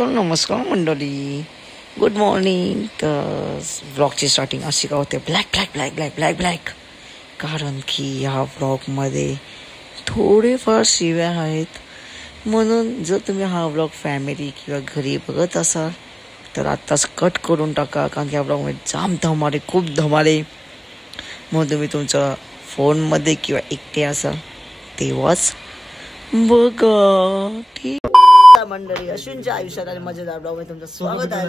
तर नमस्कार मंडळी, गुड मॉर्निंग. तर ब्लॉगची स्टार्टिंग अशी का होते, black black black black black black, कारण की ह्या ब्लॉगमध्ये थोडेफार शिव्या आहेत. म्हणून जर तुम्ही हा ब्लॉग फॅमिली किंवा घरी बघत असाल तर आत्ताच कट करून टाका, कारण की ह्या ब्लॉगमध्ये जाम धमाल आहे, खूप धमाल आहे. मग तुम्ही तुमच्या फोनमध्ये किंवा एकटे असाल तेव्हाच बघा. ठीक मंडळी, अश्विनच्या आयुष्यात आणि मजेदार ब्लॉग मध्ये तुमचं स्वागत आहे.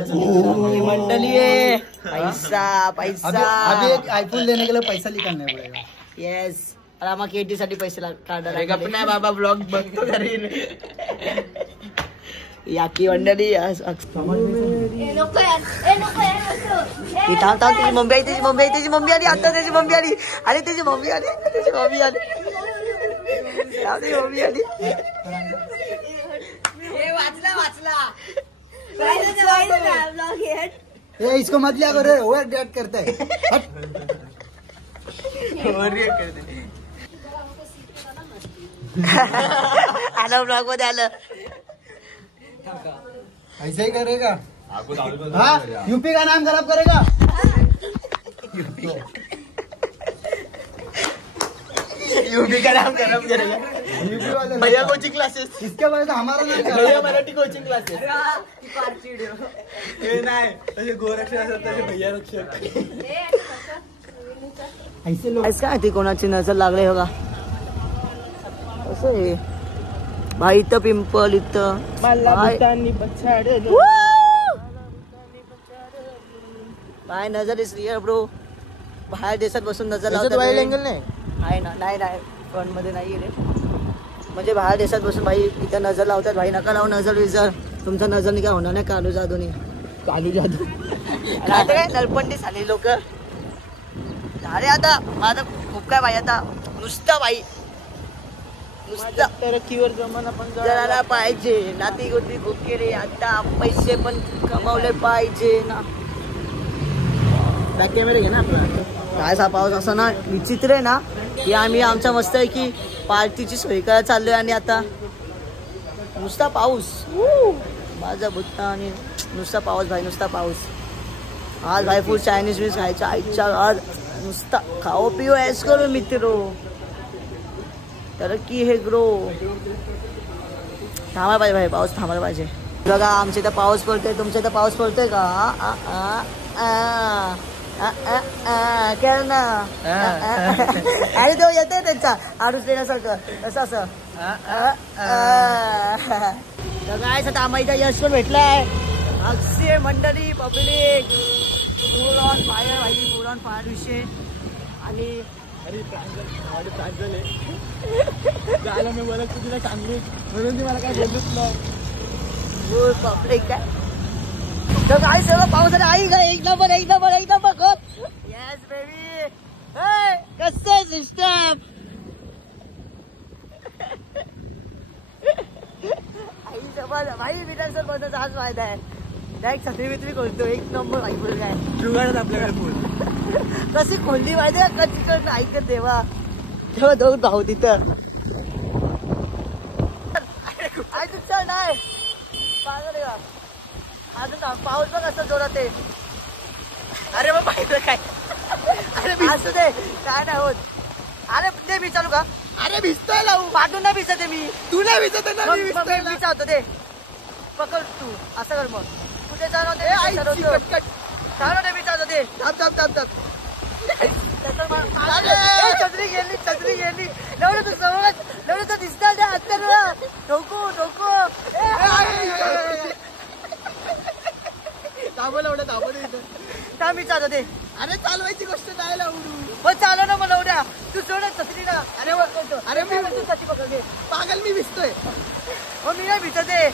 मंडळी पैसा पैसा अभी एक आईफोन लेने के लिए पैसा निकालना पड़ेगा. येस, रामा केटी साठी पैसे काढायला अपना बाबा ब्लॉग बघतो घरी. या की मंडळी थांब थांब, त्याची मम्मी आई, त्याची मम्मी आई, त्याची मम्मी आली आता, त्याची मम्मी आली आणि त्याची मम्मी आली, त्याची मम्मी आली, त्याची मम्मी आली. ये इसको मत लिया करो, ओवर रिएक्ट करता है. आलं ब्लॉग मध्ये आलं. ऐसा ही करेगा. हाँ, यूपी का नाम खराब करेगा. यूपी का नाम खराब करेगा. यूपी वाले भैया कोचिंग क्लासेस, इसके वजह से हमारा नाम खराब. भैया मराठी कोचिंग क्लासेस. नाही गोरक्ष भैया रक्षक. ऐसे लोग काय ती कोणाची नजर लागले हो का. असं आहे भाई, इथं पिंपल, इथं भाई नजर इस रियल ब्रो. बाहेर देशात बसून नजर लावतात. वाईड अँगल नाही आहे ना. नाही नाही, फ्रंट मध्ये नाही रे, म्हणजे बाहेर देशात बसून भाई इथं नजर लावतात. भाई नका लावू नजर विजर, तुमच्या नजरने काय होणार नाही. कालू जादूनी, कालू जादू काय नलपंडी झाले लोक. अरे आता माझं खूप काय भाई, आता नुसतं भाई नुसतं तरक्कीवर जमाना पण जरायला पाहिजे. नाती गोती खूप केली, आता पैसे पण कमावले पाहिजे ना. बॅक कॅमेरा घे ना आपला. काय सा पाऊस असा ना विचित्र आहे ना, की आम्ही आमच्या मस्त आहे की पार्टीची सोय करायला चाललोय आणि आता नुसता पाऊस. माझा बुत्ता आणि नुसता पाऊस भाई, नुसता पाऊस. आज भाई फूड चायनीज वीज खायचं आईच्या. आज नुसता खाओ पिओ ऐस करो मित्रो, तरक्की हे ग्रो. थांबायला पाहिजे भाई, पाऊस थांबायला पाहिजे. बघा आमच्या इथं पाऊस पडतोय, तुमच्या इथं पाऊस पडतोय का. ना अरे तो येतोय त्यांचा आडूस देण्यासारखं तसं असं. काय आता आम्हा इथं यश पण भेटलाय. अक्षय मंडळी पब्लिक फुल ऑन फायर भाई, फुल ऑन फायर विषय. आणि अरे प्रांजल आहे मी बोलत तुला चांगली म्हणून ती मला काय बोलत नाही. फुल पब्लिक काय तर काय सगळं पावसाने आई काय एक नंबर एक नंबर एक नंबर कर. Yes baby. कसं सिस्टम आई जबा भाई. विधानसभा बनवण्याचा हाच फायदा आहे. डायरेक्ट छत्री बित्री खोलतो, एक नंबर आई बोल काय जुगाडच आपल्याकडे बोल. कशी खोलली माहिती आहे का तिकडं ऐकत तेव्हा तेव्हा जाऊन भाऊ तिथं. चल नाही पागल का अजून पाऊस बघ असं जोरात आहे. अरे मग पाहिलं काय. अरे असू दे, काय नाही होत. अरे ते मी चालू का. अरे भिजतोय लावू. पाठवून नाही भिजते मी. तू नाही भिजत ना, मी विचारतो ते पकड तू असं कर. मग कुठे चालव ते चालव विचारतो ते. छत्री गेली, छत्री गेली. नवडं तू समज, नवडं तर दिसणार त्या अंतर. ढोको ढोको काय विचारतो ते. अरे चालवायची गोष्ट नाही लावू. मग चालव ना मला उद्या. तू सोड छत्री ना. अरे मी तू छत्री पकडते. पागल मी भिजतोय. मग मी नाही भिजते.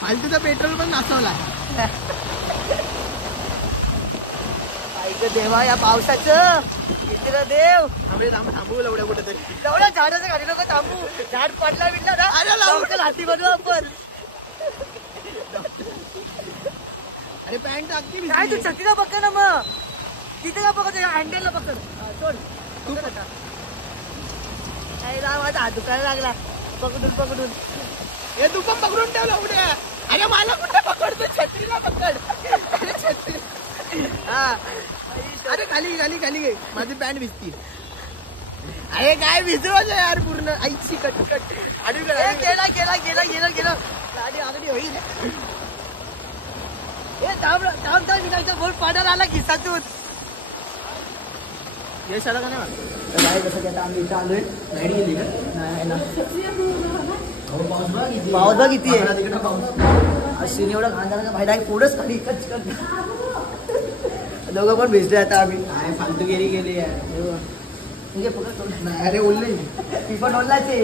फालतूचा पेट्रोल पण नाचवला. ऐक देवा या पावसाचं मित्र देव. थांबू लवड्या कुठे तरी. तेवढ्या झाडाचं गाडी नको थांबू. झाड पडला बिडला ना. अरे लवकर हाती बनवू आपण. अरे पॅन्ट टाकते. काय तू छत्रीला पकड ना. मग तिथे का पकड, हँडलला पकड. सोड तू माझा हात दुखायला लागला पकडून हे तू पण पकडून ठेवलं उद्या. अरे मला कुठे पकडतो, छत्रीला पकड. अरे छत्री. हा अरे खाली खाली खाली घे, माझी पॅन्ट भिजती. अरे काय भिजवायचं यार पूर्ण. आईची कटकट गेला गाडी आगडी होईल. हे थांब विनायकचा बोट पाडायला आला खिसातून. यश आला का नाही? जसं की आता आम्ही इथं आलोय. लाईट गेली का? नाही ना. पाऊस बघ किती आहे तिकडे. पाऊस शिन एवढा घाण झाला का भाई, पुढंच खाली कच. दोघं पण भिजले आता आम्ही. फालतूगिरी गेली अरे ओढले ती पण ओढलाचे.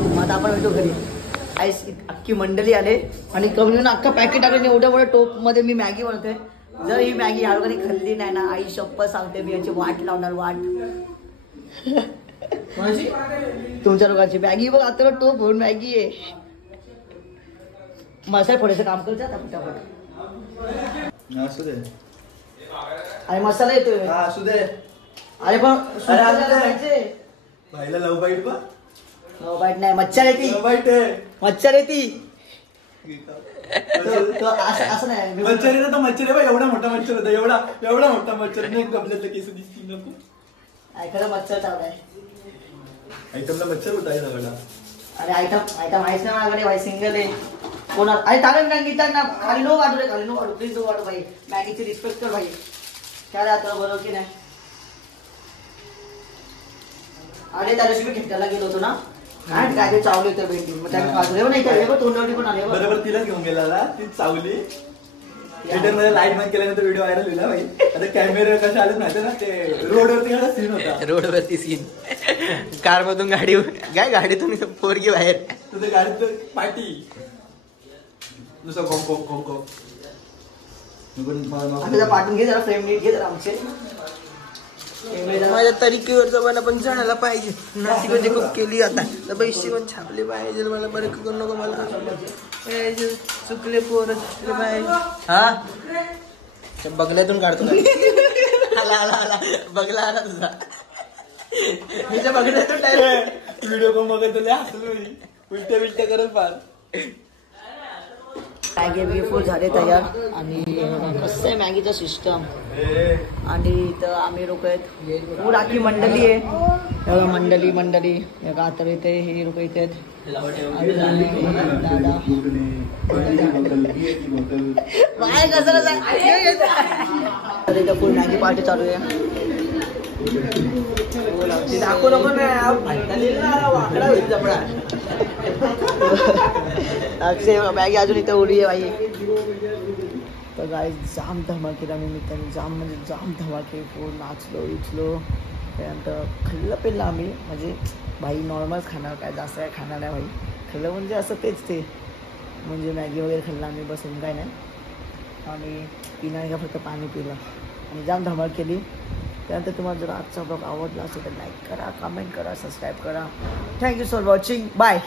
मग आपण भेटू घरी. आईस अख्खी मंडळी आले आणि कमी अख्खा पॅकेट आले. एवढ्या मोठ्या टोप मध्ये मी मॅगी बनवते. जर ही मॅगी या लोकांनी खाल्ली नाही ना, आई शप्पथ सांगते मी याची वाट लावणार. वाट तुमच्या लोकांची मॅगी बघ. आता टोप भरून मॅगी आहे. मसाला थोडेसे काम करत जा पटापट. असू दे. अरे मसाला येतोय. असू दे. अरे पण भाईला लव बाईट पण. लव बाईट नाही, मच्छर येते. लव बाईट आहे. मच्छर येते. असं नाही मच्छर येतं तर मच्छर आहे. एवढा मोठा मच्छर होता. एवढा मोठा मच्छर नाही. गबल्यातलं केस दिसतील नको. ऐकायला मच्छर चावलाय. आयटमला मच्छर होता आहे सगळा. अरे आयटम आहेस ना माझ्याकडे भाई. सिंगल आहे कोणा. अरे चालेल मॅगी ना. खाली नो वाढू रे. खाली नो वाढू प्लीज. नो वाढू भाई. मॅगीची रिस्पेक्ट कर भाई. काय राहतो बरोबर की नाही. अरे त्या दिवशी मी ठेक्याला गेलो होतो ना. काय ते चावले होते भेंडी. मग त्याने खाजले नाही का तोंडावली पण आले. बरोबर तिलाच घेऊन गेला. ती चावली. थिएटर मध्ये लाईट बंद केल्यानंतर व्हिडिओ व्हायरल झाला भाई. आता कॅमेरे कसे आले माहिती ना. ते रोडवरती काय सीन होता. रोडवरती सीन. कार मधून गाडीतून पोरगी बाहेर. तुझ्या गाडीत पाठी नुसतं खोम. पाठवून घे जरा. फ्रेम नीट घे जरा आमचे. माझ्या तरीकेवरचं मला पण जाणायला पाहिजे. नाशिक म्हणजे खूप केली आता. तर पैसे पण छापले पाहिजे. मला बरं करू नको. मला चुकले पोर पाहिजे. हा बगल्यातून काढतो. आला बगला आला तुझा. मी त्या बगल्यातून डायरेक्ट व्हिडिओ कोण बघत तुला हसलो. उलट्या करत पार. मॅगी बिगी फुल झाले तयार. आणि कसं आहे मॅगीचा सिस्टम. आणि इथं आम्ही लोक आहेत. पूर आखी मंडळी आहे. मंडळी आता इथे हे लोक इथे आहेत. इथं फुल मॅगी पार्टी चालू आहे. दाखवू नको वाकडा होईल जपडा. मॅगी अजून इथं उडी आहे भाई. तर गाय जाम धमाके आम्ही मित्रांनी. जाम म्हणजे जाम धमाके. फुल नाचलो इचलो. त्यानंतर खाल्लं पेलं आम्ही. म्हणजे भाई नॉर्मल खाणार. काय जास्त काय खाणार नाही भाई. खाल्लं म्हणजे असं तेच ते. म्हणजे मॅगी वगैरे खाल्लं आम्ही बसून काय नाही. आणि पिण्याने का फक्त पाणी पिलं. आणि जाम धमाल केली. त्यानंतर तुम्हाला जर आजचा ब्लॉग आवडला असेल तर लाईक करा, कमेंट करा, सबस्क्राईब करा. Thank you for watching. बाय.